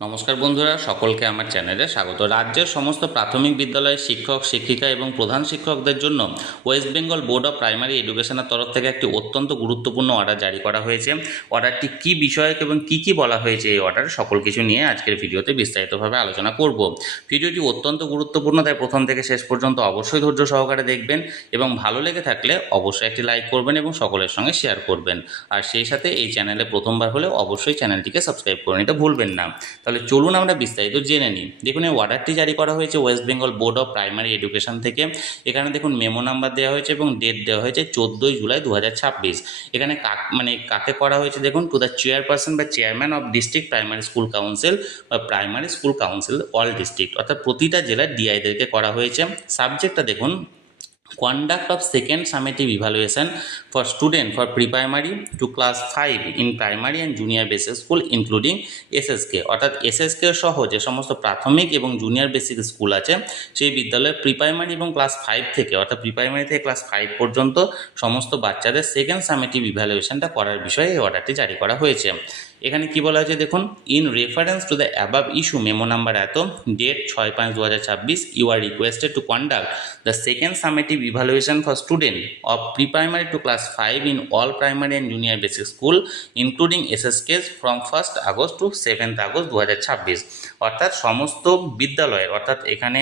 নমস্কার বন্ধুরা, সকলকে আমার চ্যানেলে স্বাগত। রাজ্যের সমস্ত প্রাথমিক বিদ্যালয়ের শিক্ষক শিক্ষিকা এবং প্রধান শিক্ষকদের জন্য West Bengal board of primary এডুকেশনের তরফ থেকে একটি অত্যন্ত গুরুত্বপূর্ণ অর্ডার জারি করা হয়েছে। অর্ডারটি কী বিষয়ক এবং কী কী বলা হয়েছে এই অর্ডার সকল কিছু নিয়ে আজকের ভিডিওতে বিস্তারিতভাবে আলোচনা করব। ভিডিওটি অত্যন্ত গুরুত্বপূর্ণ, তাই প্রথম থেকে শেষ পর্যন্ত অবশ্যই ধৈর্য সহকারে দেখবেন এবং ভালো লেগে থাকলে অবশ্যই একটি লাইক করবেন এবং সকলের সঙ্গে শেয়ার করবেন। আর সেই সাথে এই চ্যানেলে প্রথমবার হলে অবশ্যই চ্যানেলটিকে সাবস্ক্রাইব করে নিতে ভুলবেন না। তাহলে চলুন আমরা বিস্তারিত জেনে নিই। দেখুন, এই অর্ডারটি জারি করা হয়েছে West Bengal board of primary education থেকে। এখানে দেখুন মেমো নাম্বার দেওয়া হয়েছে এবং ডেট দেওয়া হয়েছে 14 জুলাই 2026। এখানে কাকে করা হয়েছে দেখুন, টু দ্য চেয়ারপারসন বা chairman of district primary school council বা primary school council all district, অর্থাৎ প্রতিটা জেলার ডিআইদেরকে করা হয়েছে। সাবজেক্টটা দেখুন, conduct of second summative evaluation for student for pre-primary to class 5 in primary and junior basic school including SSK, অর্থাৎ SSK সহ যে সমস্ত প্রাথমিক এবং জুনিয়র বেসিক স্কুল আছে সেই বিদ্যালয়ের প্রি প্রাইমারি এবং ক্লাস 5 থেকে, অর্থাৎ প্রি প্রাইমারি থেকে ক্লাস 5 পর্যন্ত সমস্ত বাচ্চাদের সেকেন্ড সামেটিভ ইভ্যালুয়েশনটা করার বিষয়ে এই অর্ডারটি জারি করা হয়েছে। এখানে কি বলা হয়েছে দেখুন, in reference to the above issue memo number এত date 6/5/2026 you are requested to conduct the second summative evaluation for student of pre-primary to class 5 in all primary and junior basic school including SSKs from 1st August to 7th August 2026, অর্থাৎ সমস্ত বিদ্যালয়ের, অর্থাৎ এখানে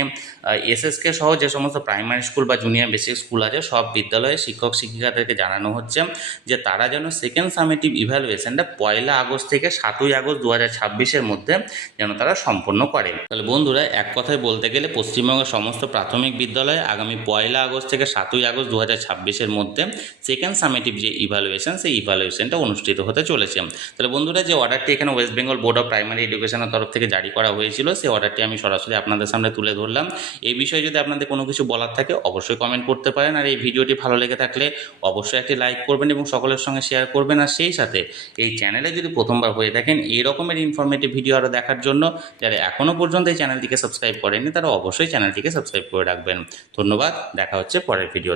SSK সহ যে সমস্ত primary school বা junior basic school আছে সব বিদ্যালয়ে শিক্ষক শিক্ষিকাদেরকে জানানো হচ্ছে যে তারা যেন সেকেন্ড সামেটিভ ইভ্যালুয়েশনটা 1 আগস্ট থেকে 7 আগস্ট 2026-এর মধ্যে যেন তারা সম্পন্ন করে। তাহলে বন্ধুরা, এক কথায় বলতে গেলে পশ্চিমবঙ্গের সমস্ত প্রাথমিক বিদ্যালয়ে আগামী 1 আগস্ট থেকে 7 আগস্ট 2026-এর মধ্যে সেকেন্ড সামেটিভ যে ইভ্যালুয়েশন সেই ইভ্যালুয়েশনটা অনুষ্ঠিত হতে চলেছে। তাহলে বন্ধুরা, যে অর্ডারটি এখানে West Bengal board of primary এডুকেশনের তরফ থেকে জারি করা হয়েছিল সেই অর্ডারটি আমি সরাসরি আপনাদের সামনে তুলে ধরলাম। এই বিষয়ে যদি আপনাদের কোনো কিছু বলার থাকে অবশ্যই কমেন্ট করতে পারেন। আর এই ভিডিওটি ভালো লেগে থাকলে অবশ্যই একটি লাইক করবেন এবং সকলের সঙ্গে শেয়ার করবেন। আর সেই সাথে এই চ্যানেলে যদি প্রথমবার হয়ে থাকেন এই রকমের ইনফরমেটিভ ভিডিও আরও দেখার জন্য যারা এখনও পর্যন্ত এই চ্যানেলটিকে সাবস্ক্রাইব করেননি তারা অবশ্যই চ্যানেলটিকে সাবস্ক্রাইব করে রাখবেন। ধন্যবাদ, দেখা হচ্ছে পরের ভিডিও।